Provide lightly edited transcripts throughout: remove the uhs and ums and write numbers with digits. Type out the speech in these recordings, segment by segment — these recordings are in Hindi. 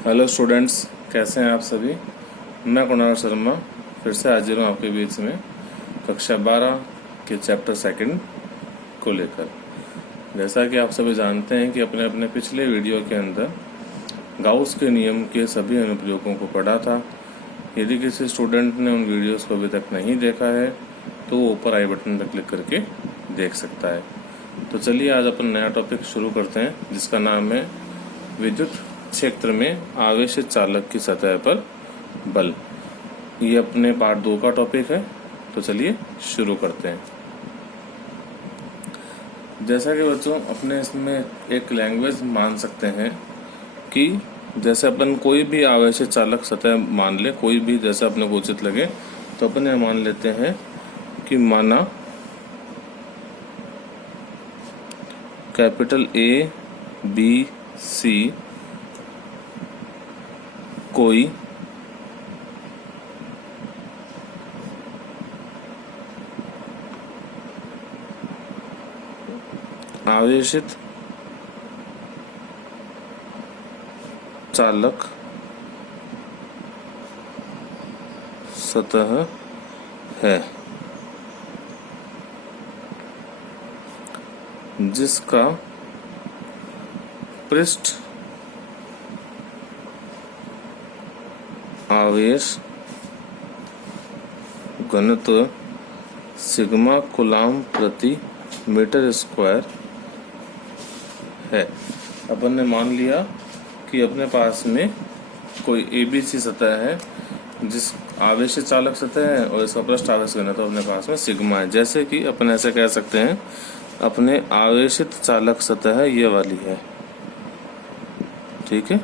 हेलो स्टूडेंट्स, कैसे हैं आप सभी। मैं कुणाल शर्मा फिर से हाजिर हूँ आपके बीच में कक्षा 12 के चैप्टर सेकंड को लेकर। जैसा कि आप सभी जानते हैं कि अपने अपने पिछले वीडियो के अंदर गाउस के नियम के सभी अनुप्रयोगों को पढ़ा था। यदि किसी स्टूडेंट ने उन वीडियोस को अभी तक नहीं देखा है तो वो ऊपर आई बटन पर क्लिक करके देख सकता है। तो चलिए आज अपन नया टॉपिक शुरू करते हैं जिसका नाम है विद्युत क्षेत्र में आवेशित चालक की सतह पर बल। ये अपने पार्ट 2 का टॉपिक है। तो चलिए शुरू करते हैं। जैसा कि बच्चों अपने इसमें एक लैंग्वेज मान सकते हैं कि जैसे अपन कोई भी आवेशित चालक सतह मान ले, कोई भी जैसे अपने को उचित लगे, तो अपन ये मान लेते हैं कि माना कैपिटल ए बी सी कोई आवेशित चालक सतह है जिसका पृष्ठ आवेश घनत्व सिग्मा कूलाम प्रति मीटर स्क्वायर है। अपन ने मान लिया कि अपने पास में कोई ABC सतह है जिस आवेशित चालक सतह है और इसका पृष्ठ आवेश घनत्व अपने पास में सिग्मा है। जैसे कि अपन ऐसे कह सकते हैं अपने आवेशित चालक सतह ये वाली है, ठीक है।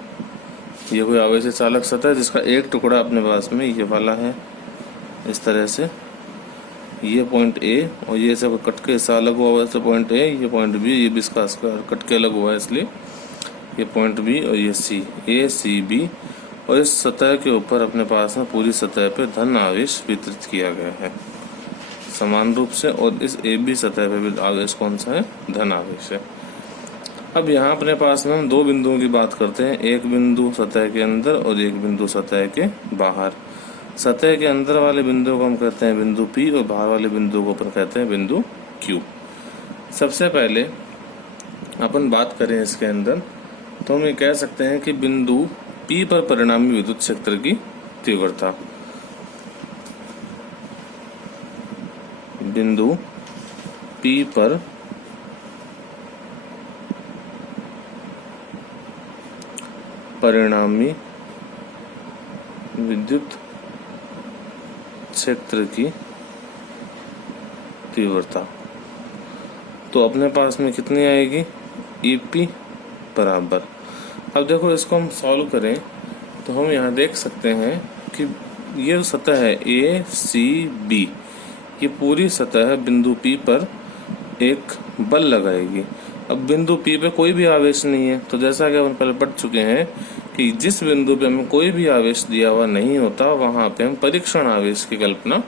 ये कोई आवेशित चालक सतह है जिसका एक टुकड़ा अपने पास में ये वाला है, इस तरह से ये पॉइंट ए और ये सब कट के इससे अलग हुआ है, पॉइंट ए, ये पॉइंट बी, ये भी इसका कट के अलग हुआ है, इसलिए ये पॉइंट बी और ये सी, ए सी बी। और इस सतह के ऊपर अपने पास में पूरी सतह पे धन आवेश वितरित किया गया है समान रूप से, और इस AB सतह पे भी आवेश कौन सा है, धन आवेश है। अब यहाँ अपने पास में हम दो बिंदुओं की बात करते हैं, एक बिंदु सतह के अंदर और एक बिंदु सतह के बाहर। सतह के अंदर वाले बिंदु को हम कहते हैं बिंदु P और बाहर वाले बिंदु को अपन कहते हैं बिंदु Q। सबसे पहले अपन बात करें इसके अंदर तो हम ये कह सकते हैं कि बिंदु P पर परिणामी विद्युत क्षेत्र की तीव्रता, बिंदु P पर परिणामी विद्युत क्षेत्र की तीव्रता तो अपने पास में कितनी आएगी, EP बराबर। अब देखो इसको हम सॉल्व करें तो हम यहाँ देख सकते हैं कि ये सतह है ACB, ये पूरी सतह बिंदु P पर एक बल लगाएगी। अब बिंदु P पे कोई भी आवेश नहीं है, तो जैसा कि हम पहले पढ़ चुके हैं कि जिस बिंदु पे हमें कोई भी आवेश दिया हुआ नहीं होता वहाँ पे हम परीक्षण आवेश की कल्पना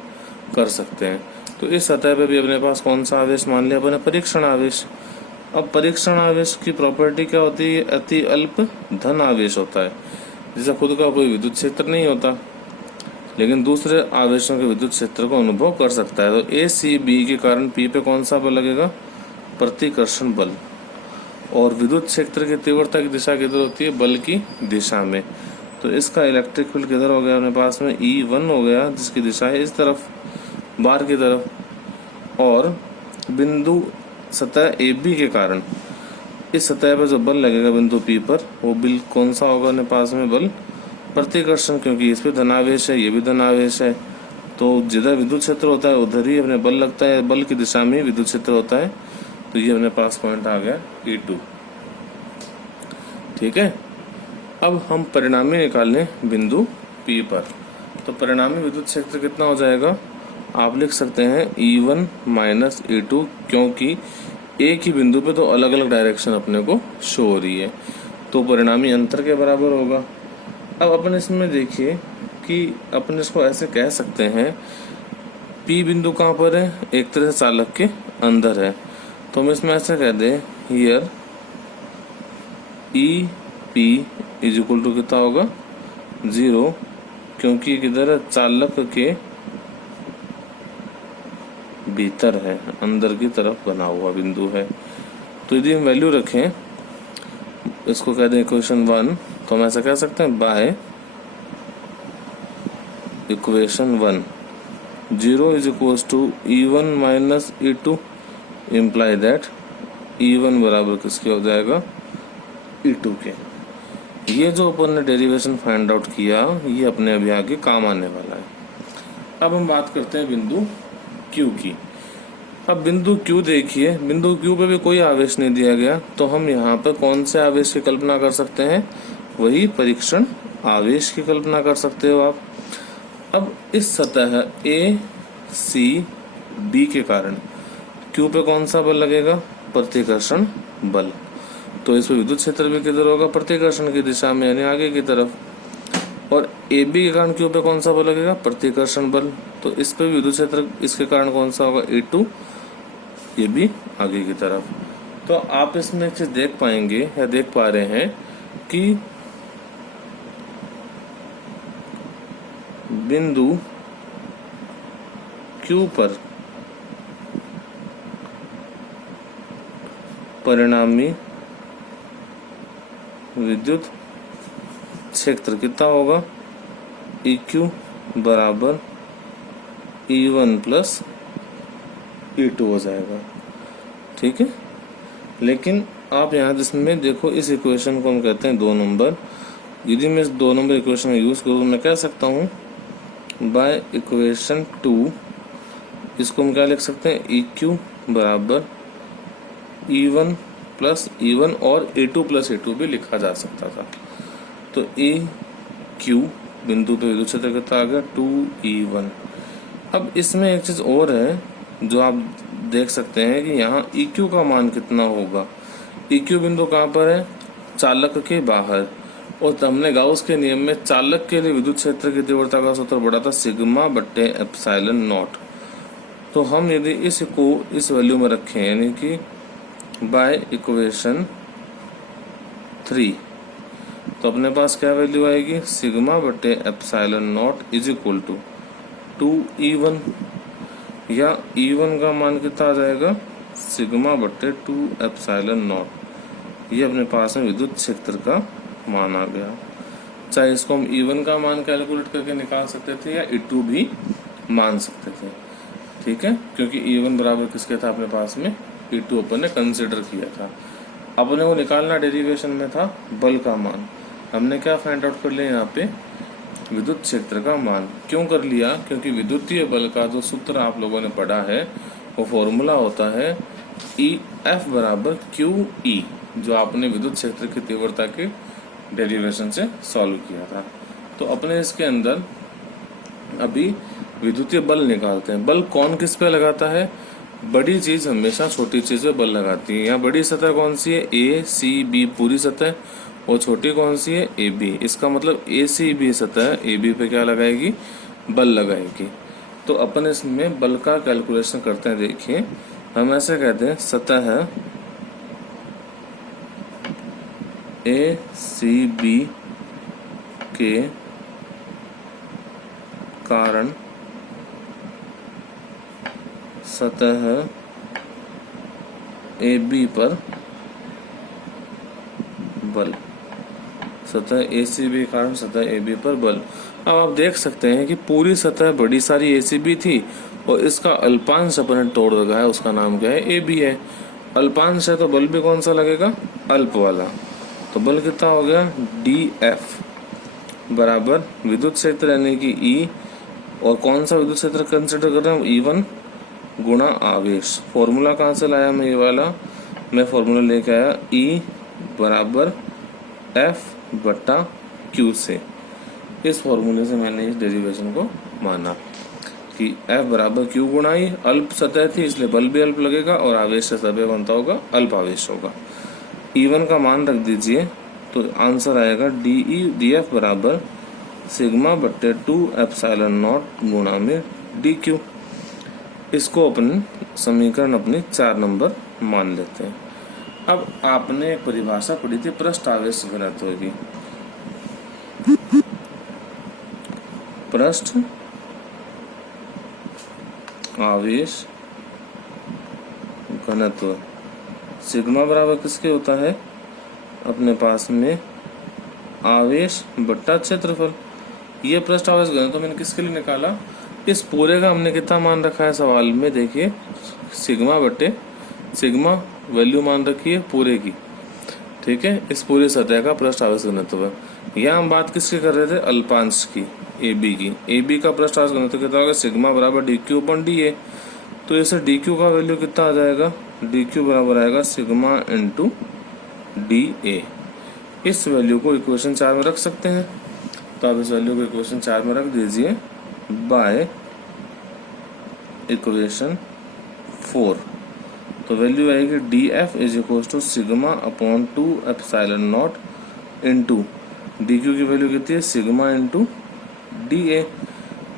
कर सकते हैं। तो इस सतह पे भी अपने पास कौन सा आवेश मान लिया अपने, परीक्षण आवेश। अब परीक्षण आवेश की प्रॉपर्टी क्या होती है, अति अल्प धन आवेश होता है, जिसका खुद का कोई विद्युत क्षेत्र नहीं होता लेकिन दूसरे आवेशों के विद्युत क्षेत्र को अनुभव कर सकता है। तो ACB के कारण P पे कौन सा बल लगेगा, प्रतिकर्षण बल। और विद्युत क्षेत्र की तीव्रता की दिशा किधर होती है, बल की दिशा में। तो इसका इलेक्ट्रिक फील्ड किधर हो गया अपने पास में, E1 हो गया, जिसकी दिशा है इस तरफ, बाहर की तरफ। और बिंदु सतह AB के कारण इस सतह पर जो बल लगेगा बिंदु P पर, वो बल कौन सा होगा अपने पास में, बल प्रतिकर्षण, क्योंकि इस पे धनावेश है, ये भी धनावेश है। तो जिधर विद्युत क्षेत्र होता है उधर ही अपने बल लगता है, बल की दिशा में विद्युत क्षेत्र होता है। तो ये अपने पास पॉइंट आ गया E2, ठीक है। अब हम परिणामी निकाल लें बिंदु P पर, तो परिणामी विद्युत क्षेत्र कितना हो जाएगा, आप लिख सकते हैं E1 माइनस E2, क्योंकि एक ही बिंदु पे तो अलग अलग डायरेक्शन अपने को शो हो रही है, तो परिणामी अंतर के बराबर होगा। अब अपन इसमें देखिए कि अपन इसको ऐसे कह सकते हैं, P बिंदु कहाँ पर है, एक तरह से चालक के अंदर है, तो हम इसमें ऐसे कह दें here E P is equal to कितना होगा 0, क्योंकि किधर है, चालक के भीतर है, अंदर की तरफ बना हुआ बिंदु है। तो यदि हम वैल्यू रखें, इसको कह दें इक्वेशन 1, तो हम ऐसा कह सकते हैं by equation 1 0 is equals to E1 minus E2 imply that E1 बराबर किसके हो जाएगा E2 के। ये जो अपन ने डेरिवेशन फाइंड आउट किया, ये अपने अभी आगे काम आने वाला है। अब हम बात करते हैं बिंदु Q की। अब बिंदु Q देखिए, बिंदु Q पे भी कोई आवेश नहीं दिया गया, तो हम यहाँ पर कौन से आवेश की कल्पना कर सकते हैं, वही परीक्षण आवेश की कल्पना कर सकते हो आप। अब इस सतह ACB के कारण Q पे कौन सा बल लगेगा, प्रतिकर्षण बल। तो इस पर विद्युत क्षेत्र भी किधर होगा, प्रतिकर्षण की दिशा में, यानी आगे की तरफ। और AB के कारण Q पे कौन सा बल लगेगा, प्रतिकर्षण बल। तो इस पे विद्युत क्षेत्र इसके कारण कौन सा होगा, A2, ये भी आगे की तरफ। तो आप इसमें एक चीज देख पाएंगे या देख पा रहे हैं कि बिंदु Q पर परिणामी विद्युत क्षेत्र कितना होगा, EQ बराबर E1 प्लस E2 हो जाएगा। ठीक है, लेकिन आप यहाँ जिसमें देखो, इस इक्वेशन को हम कहते हैं 2 नंबर। यदि मैं इस 2 नंबर इक्वेशन यूज करूँ, मैं कह सकता हूँ बाय इक्वेशन 2, इसको हम क्या लिख सकते हैं, EQ बराबर E1 प्लस E1 और A2 प्लस A2 भी लिखा जा सकता था। तो EQ बिंदु पे विद्युत क्षेत्र कितना आ गया, 2E1। अब इसमें एक चीज और है जो आप देख सकते हैं कि यहाँ EQ का मान कितना होगा। EQ बिंदु कहाँ पर है, चालक के बाहर। और हमने गाउस के नियम में चालक के लिए विद्युत क्षेत्र की तीव्रता का सूत्र पढ़ा था, सिग्मा बट्टे एप्सिलॉन नॉट। तो हम यदि इसको इस वैल्यू में रखें, यानी कि बाय इक्वेशन 3, तो अपने पास क्या वैल्यू आएगी, सिग्मा बट्टे epsilon not is equal to 2E1, या E1 का मान कितना आ जाएगा, सिग्मा बट्टे 2 एप्सिलॉन नॉट। ये अपने पास में विद्युत क्षेत्र का मान आ गया। चाहे इसको हम E1 का मान कैलकुलेट करके निकाल सकते थे या E2 भी मान सकते थे। ठीक है, क्योंकि E1 बराबर किसके था अपने पास में, E2 अपन ने कंसिडर किया था। अपने को निकालना डेरिवेशन में था बल का मान। हमने क्या फाइंड आउट कर लिया यहाँ पे, विद्युत क्षेत्र का मान। क्यों कर लिया, क्योंकि विद्युतीय बल का जो सूत्र आप लोगों ने पढ़ा है वो फॉर्मूला होता है EF बराबर QE, जो आपने विद्युत क्षेत्र की तीव्रता के डेरिवेशन से सॉल्व किया था। तो अपने इसके अंदर अभी विद्युतीय बल निकालते हैं। बल कौन किस पे लगाता है, बड़ी चीज हमेशा छोटी चीज पे बल लगाती है। यहाँ बड़ी सतह कौन सी है, ACB पूरी सतह, और छोटी कौन सी है, AB। इसका मतलब ACB सतह AB पे क्या लगाएगी, बल लगाएगी। तो अपन इसमें बल का कैलकुलेशन करते हैं। देखिए, हम ऐसे कहते हैं सतह ACB के कारण सतह AB पर बल, सतह ACB के कारण सतह AB पर बल। अब आप देख सकते हैं कि पूरी सतह बड़ी सारी ACB थी और इसका अल्पांश अपन ने तोड़ रखा है, उसका नाम क्या है, AB है। अल्पांश है तो बल भी कौन सा लगेगा, अल्प वाला। तो बल कितना हो गया, DF बराबर विद्युत क्षेत्र यानी कि E, और कौन सा विद्युत क्षेत्र कंसिडर कर रहे हैं, E1 गुणा आवेश। फॉर्मूला कहाँ से लाया मैं, ये वाला मैं फॉर्मूला लेके आया, E बराबर F बट्टा Q से। इस फॉर्मूले से मैंने इस डेरिवेशन को माना कि F बराबर Q गुणा I, अल्प सतह थी इसलिए बल भी अल्प लगेगा और आवेश से सतह बनता होगा अल्प आवेश होगा। E1 का मान रख दीजिए तो आंसर आएगा DF बराबर सिग्मा बट्टे 2 एप्सिलॉन नॉट गुणा में DQ। इसको अपन समीकरण अपनी 4 नंबर मान लेते हैं। अब आपने एक परिभाषा पढ़ी थी पृष्ठ आवेश घनत्व की। पृष्ठ आवेश घनत्व सिग्मा बराबर किसके होता है? अपने पास में आवेश बट्टा क्षेत्रफल। ये पृष्ठ आवेश घनत्व मैंने किसके लिए निकाला? इस पूरे का हमने कितना मान रखा है सवाल में, देखिए सिग्मा बट्टे सिग्मा वैल्यू मान रखी है पूरे की, ठीक है, इस पूरे सतह का पृष्ठ आवेश घनत्व है। यहाँ हम बात किसकी कर रहे थे? अल्पांश की, ए बी की। ए बी का पृष्ठ आवेश घनत्व कितना होगा? सिग्मा बराबर D Q upon D A. तो इसे डी क्यू का वैल्यू कितना आ जाएगा? डी क्यू बराबर आएगा सिग्मा इंटू डी ए। इस वैल्यू को इक्वेशन 4 में रख सकते हैं, तो आप इस वैल्यू को इक्वेशन 4 में रख दीजिए बाय इक्वेशन 4। तो वैल्यू आएगी D F is equal to sigma upon 2 epsilon not into D Q की वैल्यू कितनी है? Sigma into D A.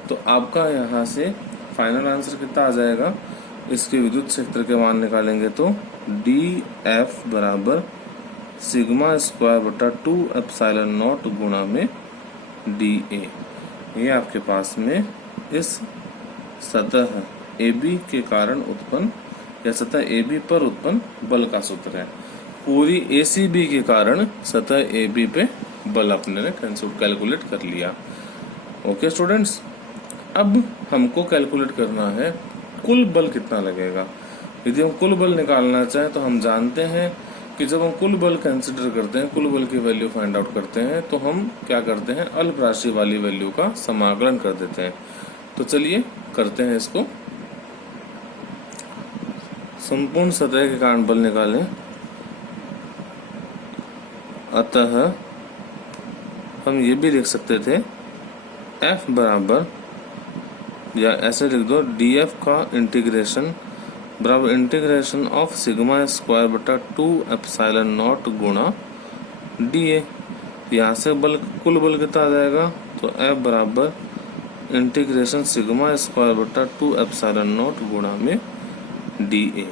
तो आपका यहाँ से फाइनल आंसर कितना आ जाएगा? इसके विद्युत क्षेत्र के मान निकालेंगे तो डी एफ बराबर सिग्मा स्क्वायर बटा 2 एप्सिलॉन नॉट गुणा में डी ए। ये आपके पास में इस सतह ए बी के कारण उत्पन्न या सतह ए बी पर उत्पन्न बल का सूत्र है। पूरी ए सी बी के कारण सतह ए बी पे बल अपने ने कैलकुलेट कर लिया। ओके स्टूडेंट्स, अब हमको कैलकुलेट करना है कुल बल कितना लगेगा। यदि हम कुल बल निकालना चाहें तो हम जानते हैं कि जब हम कुल बल कंसिडर करते हैं, कुल बल की वैल्यू फाइंड आउट करते हैं, तो हम क्या करते हैं? अल्प राशि वाली वैल्यू का समाकलन कर देते हैं। तो चलिए करते हैं इसको। संपूर्ण सतह के कारण बल निकालें। अतः हम ये भी लिख सकते थे F बराबर, या ऐसे लिख दो, डी एफ का इंटीग्रेशन बराबर इंटीग्रेशन ऑफ सिग्मा स्क्वायर बटा 2 एप्सिलॉन नॉट गुणा डी ए। यहाँ से बल कुल बल कितना आ जाएगा? तो F बराबर इंटीग्रेशन सिग्मा स्क्वायर बटा 2 एप्सिलॉन नॉट गुणा में डी ए।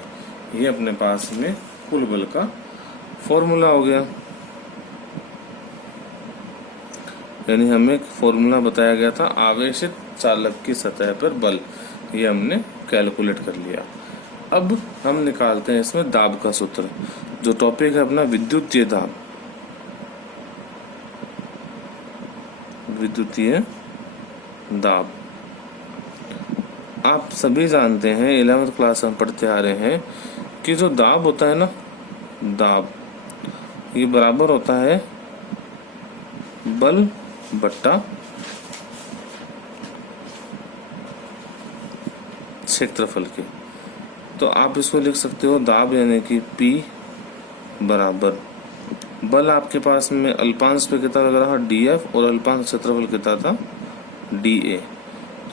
ये अपने पास में कुल बल का फॉर्मूला हो गया। यानी हमें एक फॉर्मूला बताया गया था आवेशित चालक की सतह पर बल, ये हमने कैलकुलेट कर लिया। अब हम निकालते हैं इसमें दाब का सूत्र, जो टॉपिक है अपना विद्युतीय दाब। विद्युतीय दाब आप सभी जानते हैं, 11वीं क्लास में पढ़ते आ रहे हैं कि जो दाब होता है ना, दाब ये बराबर होता है बल बट्टा क्षेत्रफल के। तो आप इसको लिख सकते हो दाब यानी कि P बराबर बल आपके पास में अल्पांश पे कितना लग रहा डी एफ और अल्पांश क्षेत्रफल कितना था डी ए।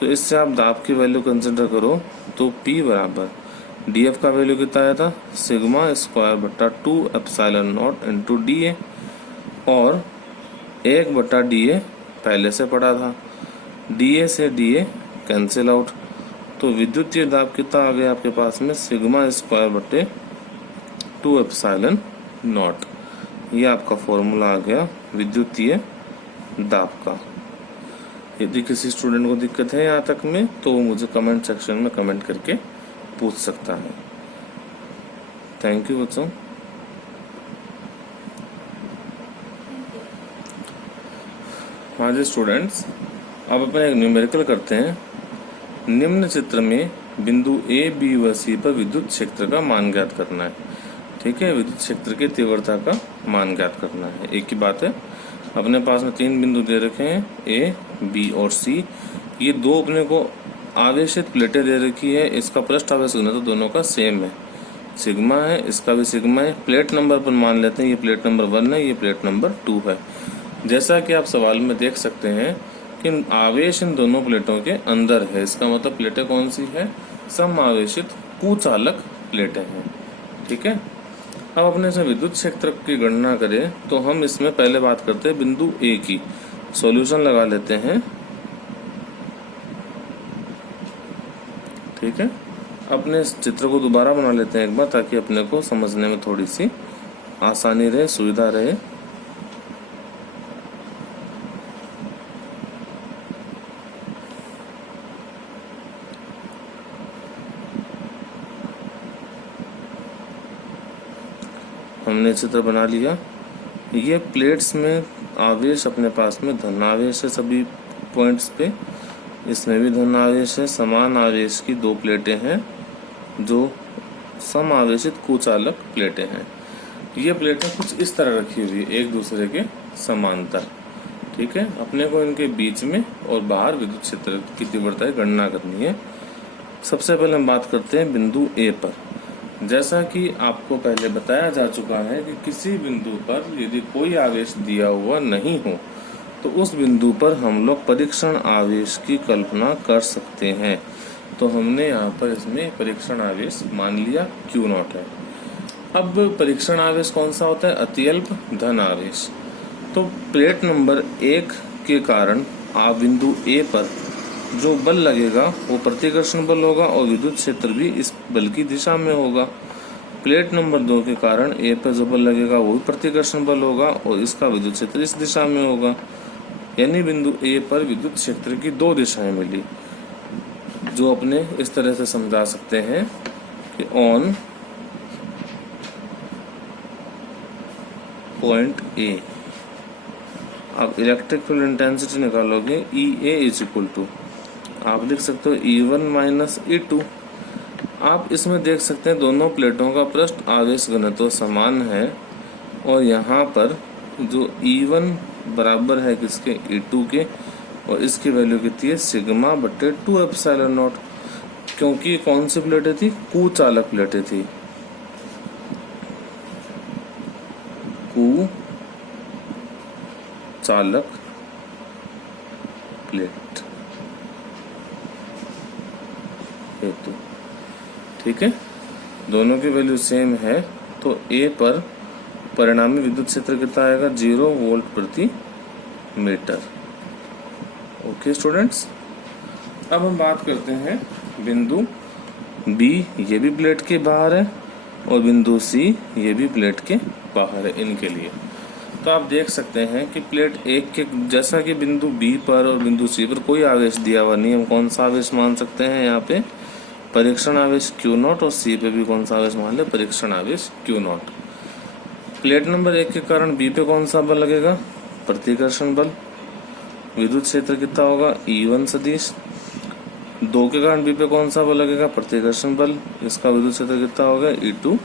तो इससे आप दाब की वैल्यू कंसिडर करो तो P बराबर डी एफ का वैल्यू कितना आया था? सिग्मा स्क्वायर बट्टा 2 एप्सिलॉन नॉट इंटू डी ए, और 1 बट्टा डी ए पहले से पड़ा था, डी ए से डी ए कैंसिल आउट। तो विद्युतीय दाब कितना आ गया आपके पास में? सिग्मा स्क्वायर बट्टे 2 एप्सिलॉन नॉट। ये आपका फॉर्मूला आ गया विद्युतीय दाब का। यदि किसी स्टूडेंट को दिक्कत है यहाँ तक में तो वो मुझे कमेंट सेक्शन में कमेंट करके पूछ सकता है। थैंक यू बच्चों। हाँ जी स्टूडेंट्स, अब अपन एक न्यूमेरिकल करते हैं। निम्न चित्र में बिंदु ए बी व सी पर विद्युत क्षेत्र का मान ज्ञात करना है। ठीक है, विद्युत क्षेत्र की तीव्रता का मान ज्ञात करना है। एक ही बात है, अपने पास में 3 बिंदु दे रखे हैं ए बी और सी। ये दो अपने को आवेशित प्लेटें दे रखी है। इसका पृष्ठ आवेश घनत्व तो दोनों का सेम है, सिग्मा है, इसका भी सिग्मा है। प्लेट नंबर पर मान लेते हैं ये प्लेट नंबर 1 है, ये प्लेट नंबर 2 है। जैसा कि आप सवाल में देख सकते हैं कि आवेश इन दोनों प्लेटों के अंदर है। इसका मतलब प्लेटें कौन सी है? सम आवेशित कुचालक प्लेटें हैं। ठीक है, अब अपने से विद्युत क्षेत्र की गणना करें तो हम इसमें पहले बात करते हैं बिंदु ए की। सॉल्यूशन लगा लेते हैं। ठीक है, अपने इस चित्र को दोबारा बना लेते हैं एक बार ताकि अपने को समझने में थोड़ी सी आसानी रहे, सुविधा रहे। हमने चित्र बना लिया। ये प्लेट्स में आवेश अपने पास में धन आवेश है सभी पॉइंट्स पे, इसमें भी धन आवेश है। समान आवेश की दो प्लेटें हैं जो सम आवेशित कुचालक प्लेटें हैं। ये प्लेटें कुछ इस तरह रखी हुई एक दूसरे के समांतर, ठीक है। अपने को इनके बीच में और बाहर विद्युत क्षेत्र की तीव्रता की गणना करनी है। सबसे पहले हम बात करते हैं बिंदु ए पर। जैसा कि आपको पहले बताया जा चुका है कि किसी बिंदु पर यदि कोई आवेश दिया हुआ नहीं हो तो उस बिंदु पर हम लोग परीक्षण आवेश की कल्पना कर सकते हैं। तो हमने यहाँ पर इसमें परीक्षण आवेश मान लिया Q0 है। अब परीक्षण आवेश कौन सा होता है? अत्यल्प धन आवेश। तो प्लेट नंबर 1 के कारण आप बिंदु ए पर जो बल लगेगा वो प्रतिकर्षण बल होगा और विद्युत क्षेत्र भी इस बल की दिशा में होगा। प्लेट नंबर 2 के कारण ए पर जो बल लगेगा वो भी प्रतिकर्षण बल होगा और इसका विद्युत क्षेत्र इस दिशा में होगा। यानी बिंदु ए पर विद्युत क्षेत्र की दो दिशाएं मिली, जो अपने इस तरह से समझा सकते हैं कि ऑन पॉइंट ए आप इलेक्ट्रिक फील्ड इंटेंसिटी निकालोगे EA इज इक्वल टू, आप लिख सकते हो E1 माइनस E2। आप इसमें देख सकते हैं दोनों प्लेटों का पृष्ठ आवेश घनत्व समान है और यहाँ पर जो E1 बराबर है किसके? E2 के, और इसकी वैल्यू कितनी है? सिग्मा बटे 2 एप्सिलॉन नॉट। क्योंकि कौन सी प्लेटें थी? कुचालक प्लेटें थी। कुचालक प्लेट हेतु, ठीक है। दोनों की वैल्यू सेम है तो ए पर परिणामी विद्युत क्षेत्र कितना आएगा? 0 वोल्ट प्रति मीटर। ओके स्टूडेंट्स, अब हम बात करते हैं बिंदु बी, ये भी प्लेट के बाहर है, और बिंदु सी ये भी प्लेट के बाहर है इनके लिए। तो आप देख सकते हैं कि प्लेट 1 के जैसा कि बिंदु बी पर और बिंदु सी पर कोई आवेश दिया हुआ नहीं, हम कौन सा आवेश मान सकते हैं यहाँ पे? परीक्षण आवेश Q0, और सी पे भी कौन सा आवेश मान ले? परीक्षण आवेश Q0। प्लेट नंबर 1 के कारण बी पे कौन सा बल लगेगा? प्रतिकर्षण बल। विद्युत क्षेत्र कितना होगा? E1 सदिश। 2 के कारण बी पे कौन सा बल लगेगा? प्रतिकर्षण बल। इसका विद्युत क्षेत्र कितना होगा? E2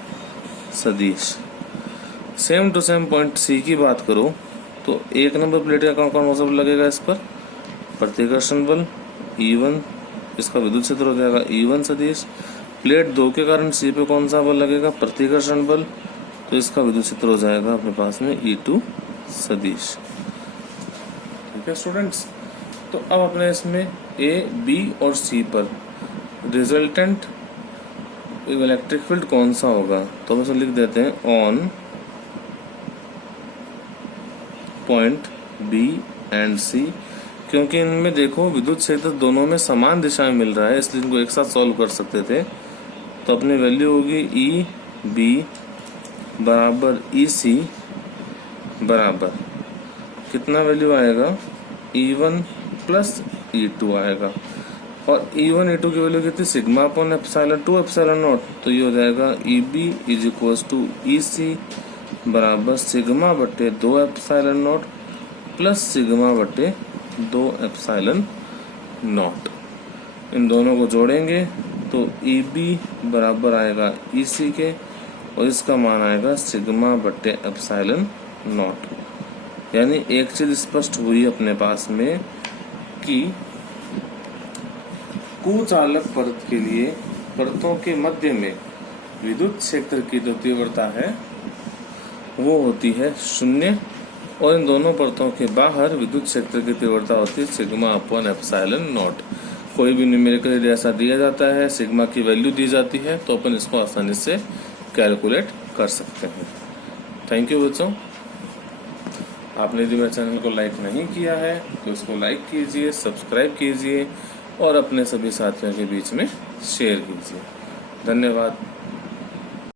सदिश। Same to same point C की बात करो तो 1 नंबर प्लेट का कौन सा बल लगेगा इस पर? प्रतिकर्षण बल E1, इसका विद्युत क्षेत्र हो जाएगा E1 सदिश। प्लेट 2 के कारण सी पे कौन सा बल लगेगा? प्रतिकर्षण बल, तो इसका विद्युत क्षेत्र हो जाएगा अपने पास में E2 सदिश। ठीक है स्टूडेंट्स, तो अब अपने इसमें ए, बी और सी पर रिजल्टेंट इलेक्ट्रिक फील्ड कौन सा होगा? तो हम इसे लिख देते हैं ऑन पॉइंट बी एंड सी। क्योंकि इनमें देखो विद्युत क्षेत्र दोनों में समान दिशा में मिल रहा है, इसलिए इनको एक साथ सॉल्व कर सकते थे। तो अपनी वैल्यू होगी ई बी बराबर ई सी बराबर कितना वैल्यू आएगा? E1 प्लस E2 आएगा। और E1 E2 की वैल्यू कितनी? Sigma upon epsilon 2 epsilon not. तो ये हो जाएगा EB is equal to EC बराबर सिग्मा बटे 2 एप्सिलॉन नॉट प्लस सिग्मा बटे 2 एप्सिलॉन नॉट। इन दोनों को जोड़ेंगे तो EB बराबर आएगा EC के, और इसका मान आएगा सिग्मा बटे एप्सिलॉन नॉट। यानी एक चीज स्पष्ट हुई अपने पास में कि कुचालक परत के लिए परतों के मध्य में विद्युत क्षेत्र की जो तीव्रता है वो होती है 0, और इन दोनों परतों के बाहर विद्युत क्षेत्र की तीव्रता होती है सिग्मा अपॉन एप्सिलॉन नॉट। कोई भी न्यूमेरिकल यदि ऐसा दिया जाता है, सिग्मा की वैल्यू दी जाती है, तो अपन इसको आसानी से कैलकुलेट कर सकते हैं। थैंक यू बच्चों। आपने यदि मेरे चैनल को लाइक नहीं किया है तो इसको लाइक कीजिए, सब्सक्राइब कीजिए और अपने सभी साथियों के बीच में शेयर कीजिए। धन्यवाद।